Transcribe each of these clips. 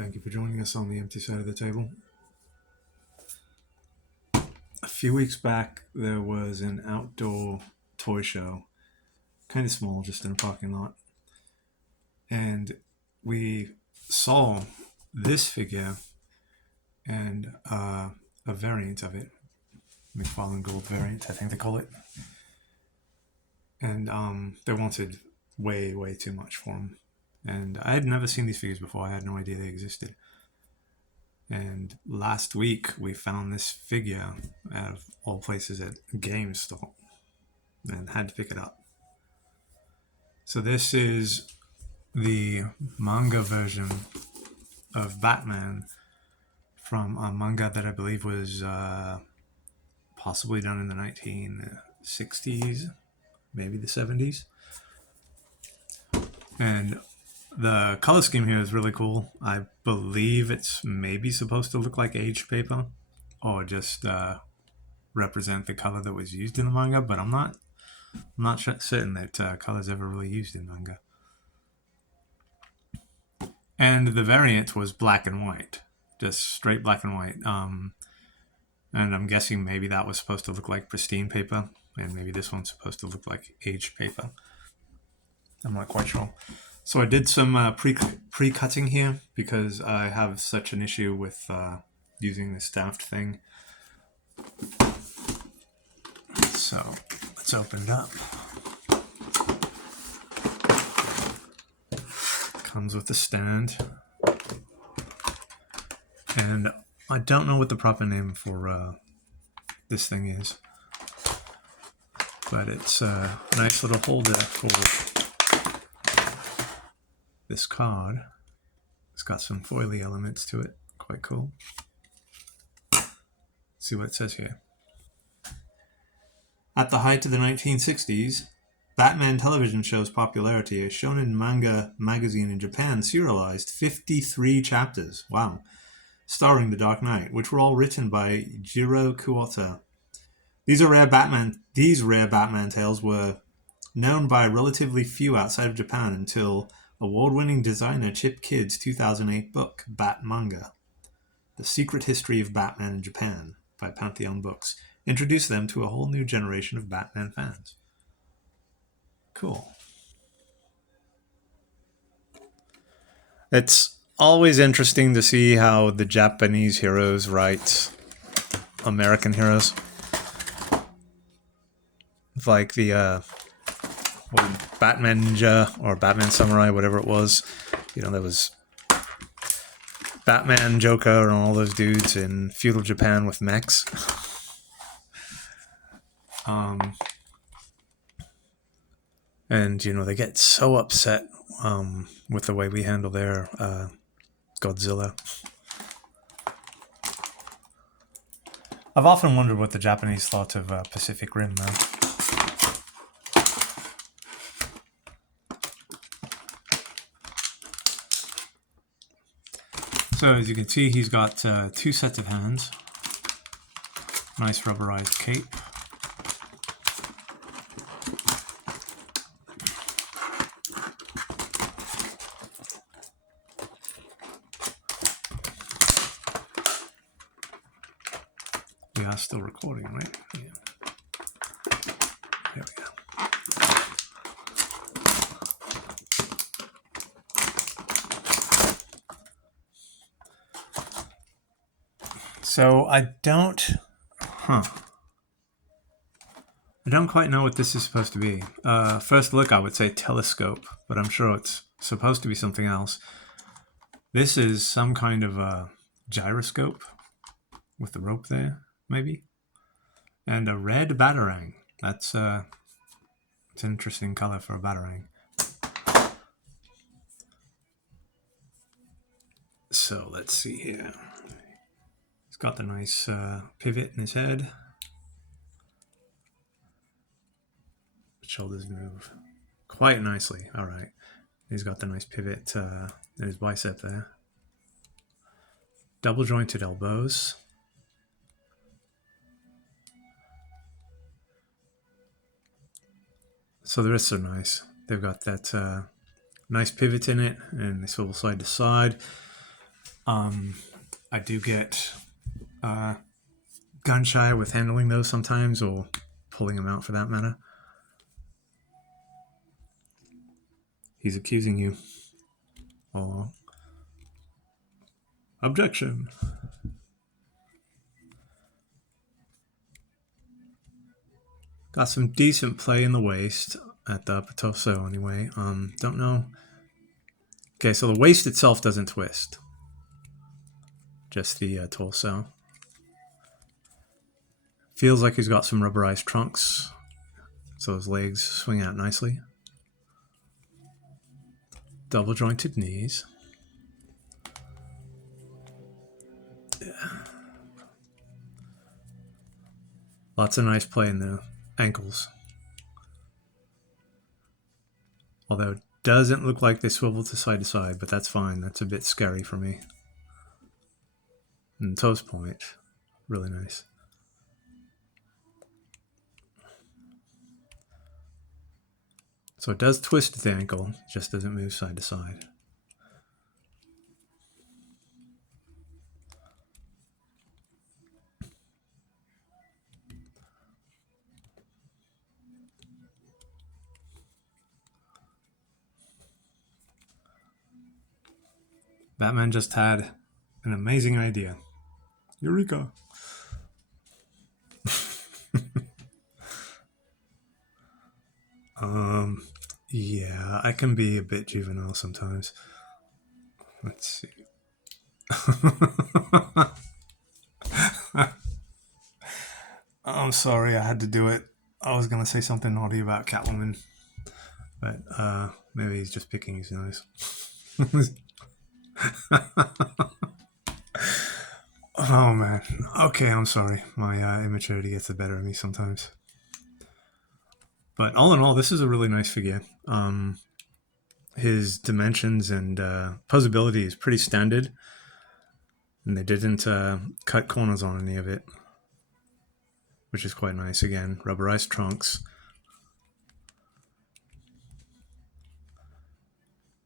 Thank you for joining us on the empty side of the table. A few weeks back, there was an outdoor toy show, kind of small, just in a parking lot. And we saw this figure and a variant of it, McFarlane Gold variant, I think they call it. And they wanted way, way too much for them. And I had never seen these figures before. I had no idea they existed. And last week we found this figure out of all places at GameStop and had to pick it up. So this is the manga version of Batman from a manga that I believe was possibly done in the 1960s, maybe the 70s. And the color scheme here is really cool. I believe it's maybe supposed to look like aged paper or just represent the color that was used in the manga, but I'm not certain that color is ever really used in manga. And the variant was black and white, just straight black and white. And I'm guessing maybe that was supposed to look like pristine paper, and maybe this one's supposed to look like aged paper. I'm not quite sure. So I did some pre-cutting here because I have such an issue with using the stamped thing. So let's open it up. Comes with a stand. And I don't know what the proper name for this thing is. But it's a nice little holder for this card. It's got some foily elements to it. Quite cool. Let's see what it says here. At the height of the 1960s, Batman television show's popularity as shown in Manga magazine in Japan serialized 53 chapters. Wow. Starring the Dark Knight, which were all written by Jiro Kuota. These rare Batman tales were known by relatively few outside of Japan until award-winning designer Chip Kidd's 2008 book, Bat Manga, The Secret History of Batman in Japan, by Pantheon Books, introduced them to a whole new generation of Batman fans. Cool. It's always interesting to see how the Japanese heroes write American heroes. Like the Batman Ninja or Batman Samurai, whatever it was. You know, there was Batman, Joker, and all those dudes in feudal Japan with mechs. And, you know, they get so upset with the way we handle their Godzilla. I've often wondered what the Japanese thought of Pacific Rim, though. So as you can see, he's got two sets of hands. Nice rubberized cape. We are still recording, right? Yeah. There we go. So I don't quite know what this is supposed to be. First look, I would say telescope, but I'm sure it's supposed to be something else. This is some kind of a gyroscope with the rope there, maybe, and a red batarang. It's an interesting color for a batarang. So let's see here. He's got the nice pivot in his head. Shoulders move quite nicely. All right. He's got the nice pivot in his bicep there. Double jointed elbows. So the wrists are nice. They've got that nice pivot in it, and they swivel side to side. I do get gun shy with handling those sometimes, or pulling them out for that matter. He's accusing you. Oh. Objection. Got some decent play in the waist, at the upper torso anyway. Don't know. Okay, so the waist itself doesn't twist. Just the torso. Feels like he's got some rubberized trunks, so his legs swing out nicely. Double jointed knees. Yeah. Lots of nice play in the ankles. Although it doesn't look like they swivel to side, but that's fine. That's a bit scary for me. And the toes point, really nice. So it does twist at the ankle, it just doesn't move side to side. Batman just had an amazing idea. Eureka! Yeah, I can be a bit juvenile sometimes. Let's see. I'm sorry, I had to do it. I was gonna say something naughty about Catwoman, but maybe he's just picking his nose. Oh man. Okay, I'm sorry. My immaturity gets the better of me sometimes. But all in all, this is a really nice figure. His dimensions and posability is pretty standard, and they didn't cut corners on any of it, which is quite nice. Again, rubberized trunks.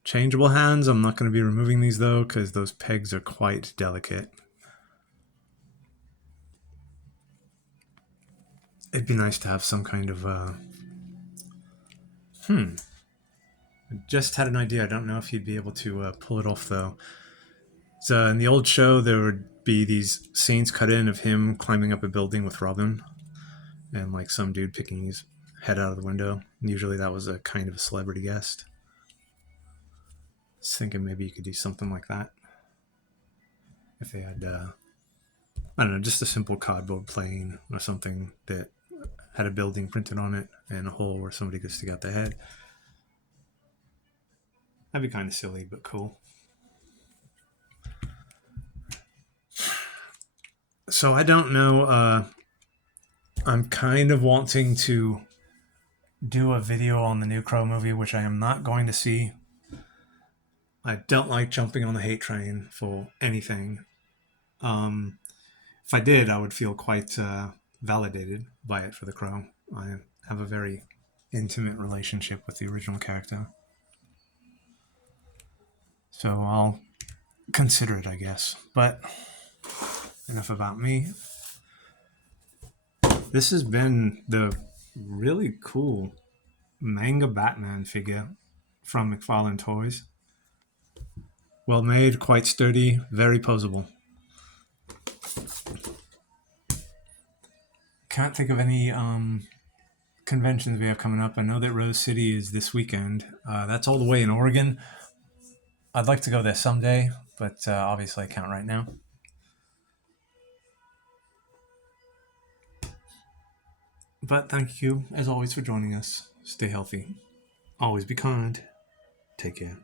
Changeable hands. I'm not going to be removing these though, because those pegs are quite delicate. It'd be nice to have some kind of I just had an idea. I don't know if you'd be able to pull it off though. So in the old show, there would be these scenes cut in of him climbing up a building with Robin, and like some dude picking his head out of the window. And usually that was a kind of a celebrity guest. I was thinking maybe you could do something like that if they had, I don't know, just a simple cardboard plane or something that had a building printed on it and a hole where somebody could stick out their head. That'd be kind of silly, but cool. So I don't know. I'm kind of wanting to do a video on the new Crow movie, which I am not going to see. I don't like jumping on the hate train for anything. If I did, I would feel quite validated by it for the Crow. I have a very intimate relationship with the original character. So I'll consider it, I guess. But enough about me. This has been the really cool Manga Batman figure from McFarlane Toys. Well made, quite sturdy, very posable. Can't think of any conventions we have coming up. I know that Rose City is this weekend. That's all the way in Oregon. I'd like to go there someday, but obviously I can't right now. But thank you, as always, for joining us. Stay healthy. Always be kind. Take care.